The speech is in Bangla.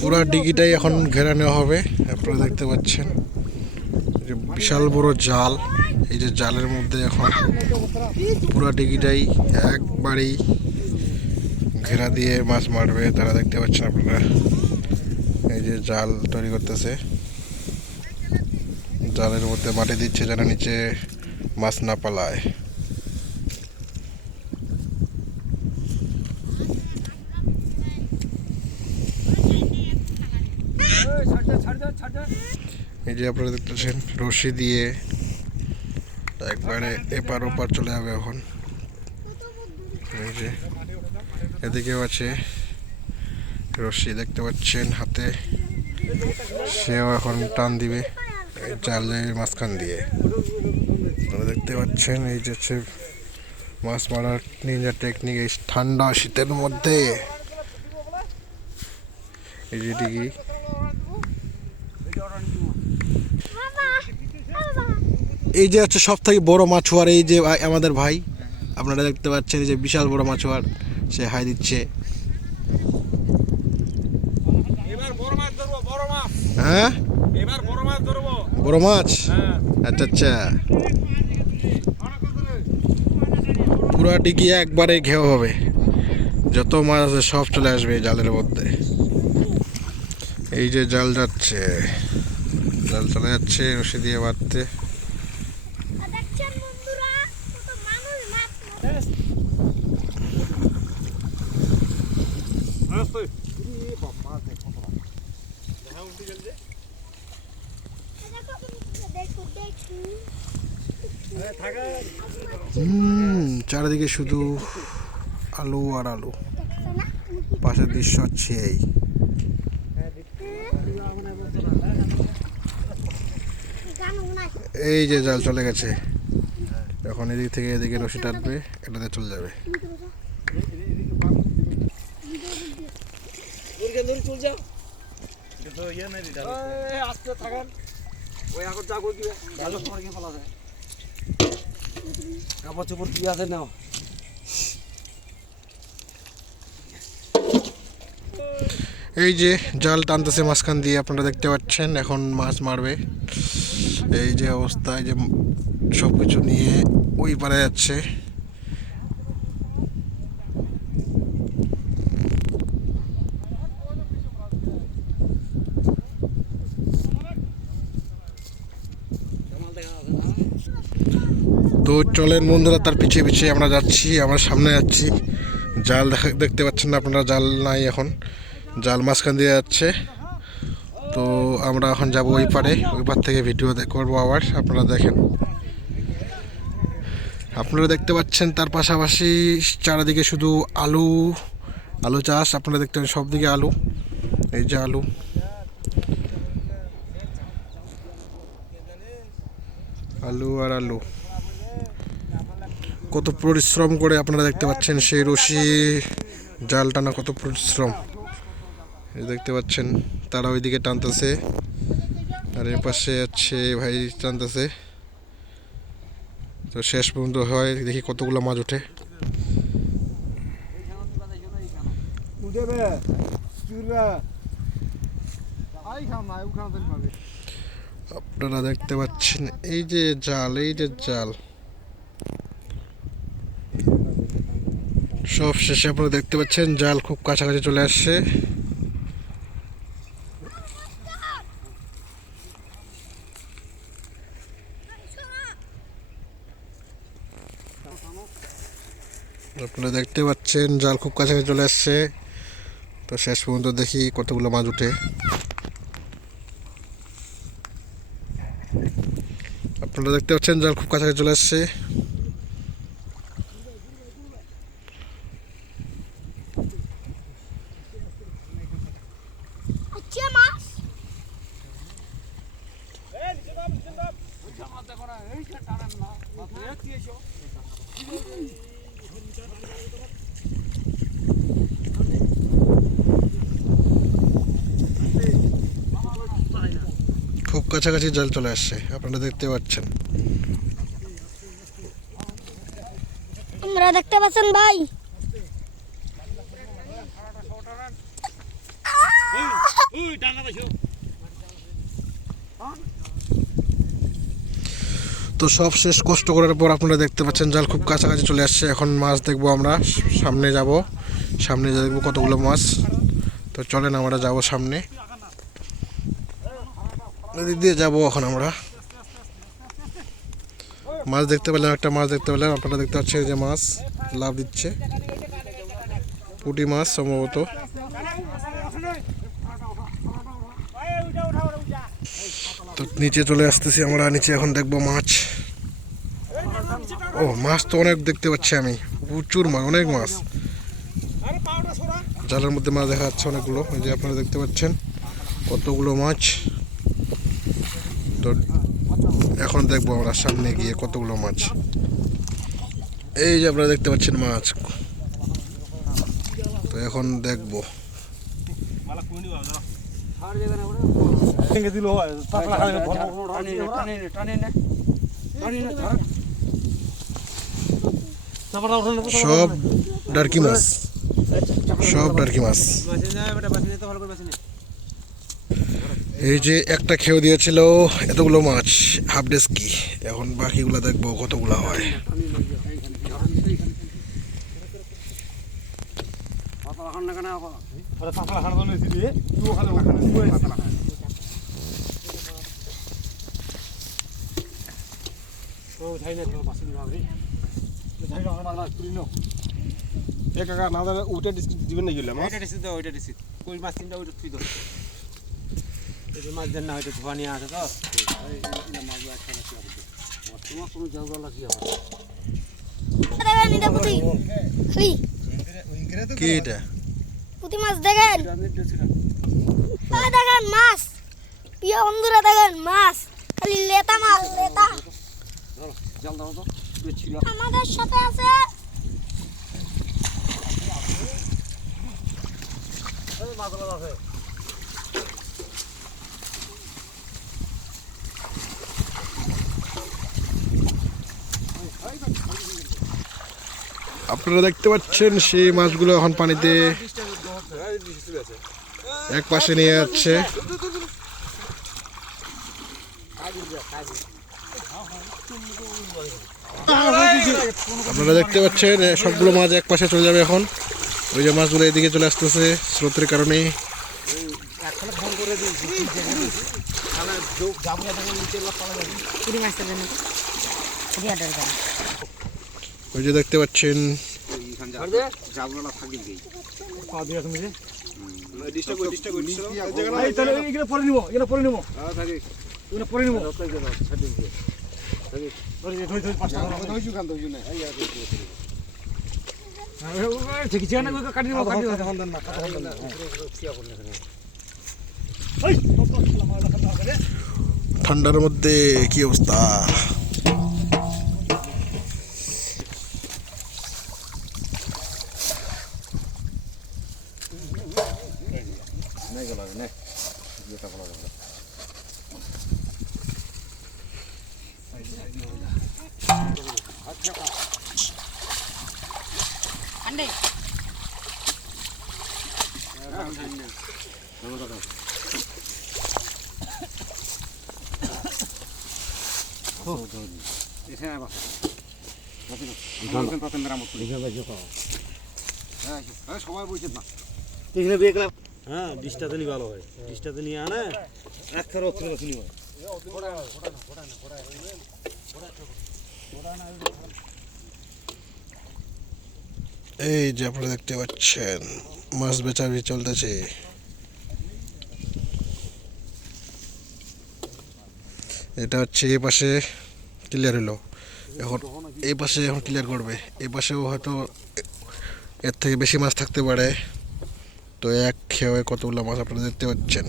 পুরো ডিগিটাই এখন ঘেরা নেওয়া হবে, আপনারা দেখতে পাচ্ছেন। বিশাল বড় জাল, এই যে জালের মধ্যে এখন পুরো ডিগিটাই একবারেই ঘেরা দিয়ে মাছ মারবে, তারা দেখতে পাচ্ছেন আপনারা। এই যে জাল তৈরি করতেছে। জালের মধ্যে মাটি দিচ্ছে যেন নিচে মাছ না পালায়। এই যে আপনারা দেখতেছেন রশি দিয়ে একবারে এপার ওপার চলে যাবে এখন। এই যে এদিকেও আছে রশি, দেখতে পাচ্ছেন হাতে। সেও এখন টান দিবে জালের মাঝখান দিয়ে। দেখতে পাচ্ছেন এই যে হচ্ছে মাছ মারার নিনজা টেকনিক এই ঠান্ডা শীতের মধ্যে। এই যে এই যে হচ্ছে সব থেকে বড় মাছুয়ার এই যে আমাদের ভাই, আপনারা দেখতে পাচ্ছেন এই যে বিশাল বড় মাছুয়ার সে হাই দিচ্ছে। হ্যাঁ? বড় মাছ মাছ? হ্যাঁ। আচ্ছা আচ্ছা। পুরা ডিগি একবারে ঘেউ হবে। যত মাছ আছে সব চলে আসবে জালের মধ্যে। এই যে জাল যাচ্ছে জাল চলে যাচ্ছে রশি দিয়ে বাঁধতে দেখছেন বন্ধুরা কত মানুষ মাছ মারে। মাছ তো দেখো তুমি, দেখো দেখো থাকা হুম চারিদিকে শুধু আলু আর আলু। পাশের দৃশ্য হচ্ছে এই। এই যে জাল চলে গেছে। এখন এদিক থেকে এদিকে রশি টানবে এটাতে চলে যাবে। এটা তো নাই দিদা আস্তে থাকেন। ওই আগত যা কই দিবে ভালো তোমার কি ফলা যায় কাপড় চোপড় কি আছে নাও এই যে জাল টানতেছে মাঝখান দিয়ে আপনারা দেখতে পাচ্ছেন এখন মাছ মারবে। এই যে অবস্থা এই যে সব কিছু নিয়ে ওই পারে যাচ্ছে। তো চলেন বন্ধুরা, তার পিছিয়ে পিছিয়ে আমরা যাচ্ছি, আমরা সামনে যাচ্ছি। জাল দেখা দেখতে পাচ্ছেন না আপনারা, জাল নাই এখন। জাল মাঝখান দিয়ে যাচ্ছে। তো আমরা এখন যাব ওই পারে ওই পার থেকে ভিডিও করব আবার, আপনারা দেখেন। আপনারা দেখতে পাচ্ছেন, তার পাশাপাশি চারিদিকে শুধু আলু আলু চাষ, আপনারা দেখতে পাচ্ছেন সব দিকে আলু, এই যে আলু। আলু আর আলু। কত পরিশ্রম করে আপনারা দেখতে পাচ্ছেন সেই রশি জাল টানা কত পরিশ্রম। দেখতে পাচ্ছেন তারা ওইদিকে টানতেছে। আর এর পাশে আছে ভাই টানতেছে। তো শেষ পর্যন্ত হয় দেখি কতগুলো মাছ ওঠে। আপনারা দেখতে পাচ্ছেন এই যে জাল এই যে জাল। সব শেষে আপনারা দেখতে পাচ্ছেন, জাল খুব কাছাকাছি চলে আসছে। আপনারা দেখতে পাচ্ছেন, জাল খুব কাছাকাছি চলে আসছে। তো শেষ পর্যন্ত দেখি কতগুলো মাছ উঠে। আপনারা দেখতে পাচ্ছেন, জাল খুব কাছাকাছি চলে আসছে। খুব কাছাকাছি জল চলে আসছে আপনারা দেখতে পাচ্ছেন। আমরা দেখতে পাচ্ছেন ভাই? ডানা দেখো তো সব শেষ কষ্ট করার পর আপনারা দেখতে পাচ্ছেন, জাল খুব কাছাকাছি চলে আসছে। এখন মাছ দেখব আমরা, সামনে যাব। সামনে দেখব কতগুলো মাছ। তো চলেন আমরা যাব সামনে। নদী দিয়ে যাব এখন আমরা। মাছ দেখতে পেলাম, একটা মাছ দেখতে পেলাম। আপনারা দেখতে পাচ্ছেন যে মাছ লাভ দিচ্ছে। পুঁটি মাছ সম্ভবত। তো নিচে চলে আসতেছি আমরা, নিচে এখন দেখব মাছ। ও, মাছ তো অনেক দেখতে পাচ্ছি আমি। প্রচুর মাছ, অনেক মাছ। জালের মধ্যে মাছ দেখা যাচ্ছে অনেকগুলো, এই যে আপনারা দেখতে পাচ্ছেন কতগুলো মাছ। তো এখন দেখব আমরা সামনে গিয়ে কতগুলো মাছ। এই যে আপনারা দেখতে পাচ্ছেন মাছ। তো এখন দেখব। ভেঙে দিল সব ডার্কি মাছ সব ডার্কি মাছ এই যে একটা খেয়ে দিয়েছিল এতগুলো মাছ হাফ ডেস্কি এখন বাকিগুলো দেখব কতগুলো হয় পাতলা খান না কেন আরে পাতলা খান তো নিছি দিয়ে তুই ওখানে ওখানে তুই পাতলা খান ও ধাই না তো পাশে নিবা রে ধাই না মালা তুই নো এ কাকা না দাদা উঠে দিবেন নাকি মাছ? ওইটা দিছি তো ওইটা দিছি কই মাছ তিনটা ওইটা তুই দাও মাছ দেন না হয়তো ধোয়া নিয়ে আসে তো। এই মাছ একটা নাকি আছে তোমার কোনো জায়গা কি হবে দেখেন এটা পুঁতি খালি কি এটা? পুঁতি মাছ দেখেন? দেখেন মাছ। প্রিয় বন্ধুরা দেখেন মাছ। খালি লেতা মাছ লেতা। আমাদের সাথে আছে আছে। আপনারা দেখতে পাচ্ছেন সেই মাছগুলো এখন পানিতে এক পাশে নিয়ে যাচ্ছে আপনারা দেখতে পাচ্ছেন সবগুলো মাছ এক পাশে চলে যাবে এখন ওই যে মাছগুলো এদিকে চলে আসতেছে স্রোতের কারণে ওই যে দেখতে পাচ্ছেন। জালগুলো থাকি দিই পা দিয়ে তুমি যে ডিস্টার্ব করে ডিস্টার্ব করে এই তাহলে এগুলো পরে নিব এগুলো পরে নিব হ্যাঁ থাকে এগুলো পরে নিব ধরে ধরে ধরে পাঁচটা হইছু কান তো হইছু না এই আর ঠিক আছে না কাটি নিব কাটি নিব হন না কথা হন না ঠান্ডার মধ্যে কি অবস্থা আবার সবাই বলছে না হ্যাঁ ডিশটাতে নি ভালো হয় ডিশটাতে নিয়ে আনে এক থার বসে নিব এই যে আপনারা দেখতে পাচ্ছেন, মাছ বেচাবি চলতেছে। এটা হচ্ছে এই পাশে ক্লিয়ার হলো। এখন এই পাশে এখন ক্লিয়ার করবে। এই পাশেও হয়তো এর থেকে বেশি মাছ থাকতে পারে। তো এক খেয়ে কতগুলো মাছ আপনারা দেখতে পাচ্ছেন?